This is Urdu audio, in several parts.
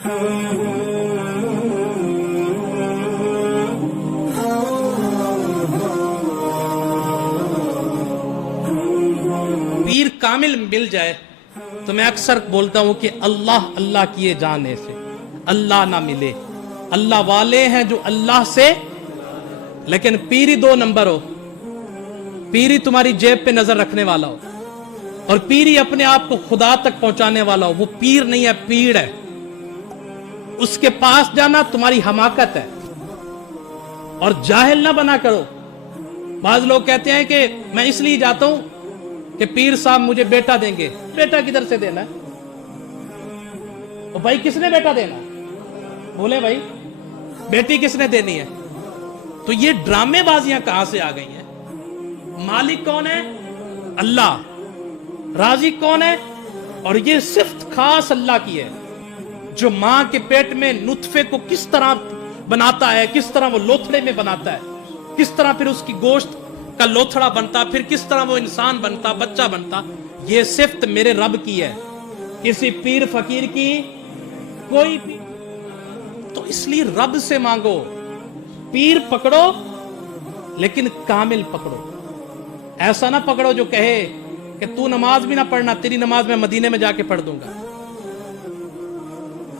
پیر کامل مل جائے تو میں اکثر بولتا ہوں کہ اللہ اللہ کیے جانے سے اللہ نہ ملے. اللہ والے ہیں جو اللہ سے، لیکن پیری دو نمبر ہو. پیری تمہاری جیب پہ نظر رکھنے والا ہو، اور پیری اپنے آپ کو خدا تک پہنچانے والا ہو. وہ پیر نہیں ہے، پیڑ ہے. اس کے پاس جانا تمہاری حماقت ہے. اور جاہل نہ بنا کرو. بعض لوگ کہتے ہیں کہ میں اس لیے جاتا ہوں کہ پیر صاحب مجھے بیٹا دیں گے. بیٹا کدھر سے دینا ہے؟ تو بھائی کس نے بیٹا دینا؟ بولے بھائی بیٹی کس نے دینی ہے؟ تو یہ ڈرامے بازیاں کہاں سے آ گئی ہیں؟ مالک کون ہے؟ اللہ. رازق کون ہے؟ اور یہ صفت خاص اللہ کی ہے، جو ماں کے پیٹ میں نطفے کو کس طرح بناتا ہے، کس طرح وہ لوتھڑے میں بناتا ہے، کس طرح پھر اس کی گوشت کا لوتھڑا بنتا، پھر کس طرح وہ انسان بنتا، بچہ بنتا. یہ صفت میرے رب کی ہے، کسی پیر فقیر کی کوئی بھی. تو اس لیے رب سے مانگو. پیر پکڑو لیکن کامل پکڑو. ایسا نہ پکڑو جو کہے کہ تو نماز بھی نہ پڑھنا، تیری نماز میں مدینے میں جا کے پڑھ دوں گا.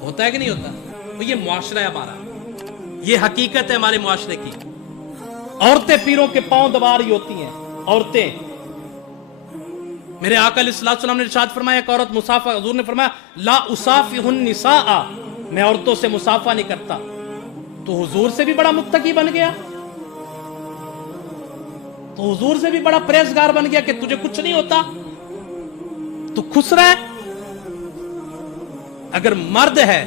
ہوتا ہے کہ نہیں ہوتا؟ تو یہ معاشرہ ہے ہمارا، یہ حقیقت ہے ہمارے معاشرے کی. عورتیں پیروں کے پاؤں دبا رہی ہوتی ہیں. عورتیں، میرے آقا علیہ السلام نے ارشاد فرمایا، ایک عورت مصافحہ، حضور نے فرمایا لا اصافح النساء، میں عورتوں سے مصافحہ نہیں کرتا. تو حضور سے بھی بڑا متقی بن گیا، تو حضور سے بھی بڑا پرہیزگار بن گیا کہ تجھے کچھ نہیں ہوتا، تو خوش رہ. اگر مرد ہے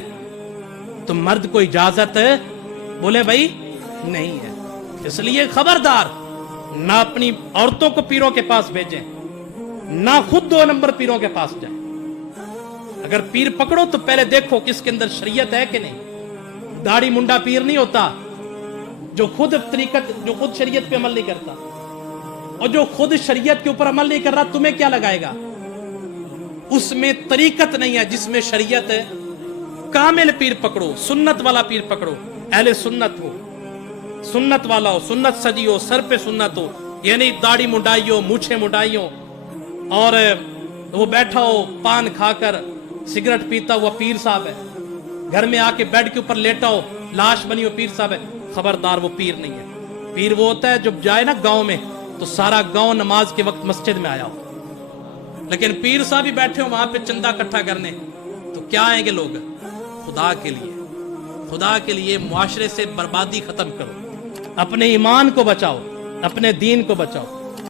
تو مرد کو اجازت بولے بھائی نہیں ہے. اس لیے خبردار، نہ اپنی عورتوں کو پیروں کے پاس بھیجیں، نہ خود 2 نمبر پیروں کے پاس جائیں. اگر پیر پکڑو تو پہلے دیکھو کس کے اندر شریعت ہے کہ نہیں. داڑھی منڈا پیر نہیں ہوتا جو خود شریعت پہ عمل نہیں کرتا، اور جو خود شریعت کے اوپر عمل نہیں کر رہا تمہیں کیا لگائے گا؟ اس میں طریقت نہیں ہے جس میں شریعت ہے. کامل پیر پکڑو، سنت والا پیر پکڑو. اہل سنت ہو، سنت والا ہو، سنت سجی ہو، سر پہ سنت ہو، یعنی داڑھی منڈائی ہو، مونچھیں منڈائی ہو، اور وہ بیٹھا ہو پان کھا کر سگریٹ پیتا ہوا پیر صاحب ہے. گھر میں آ کے بیڈ کے اوپر لیٹا ہو، لاش بنی ہو پیر صاحب ہے. خبردار، وہ پیر نہیں ہے. پیر وہ ہوتا ہے جب جائے نا گاؤں میں تو سارا گاؤں نماز کے وقت مسجد میں آیا ہو. لیکن پیر صاحب ہی بیٹھے ہو وہاں پہ چندہ اکٹھا کرنے، تو کیا آئیں گے لوگ؟ خدا کے لیے، خدا کے لیے معاشرے سے بربادی ختم کرو. اپنے ایمان کو بچاؤ، اپنے دین کو بچاؤ.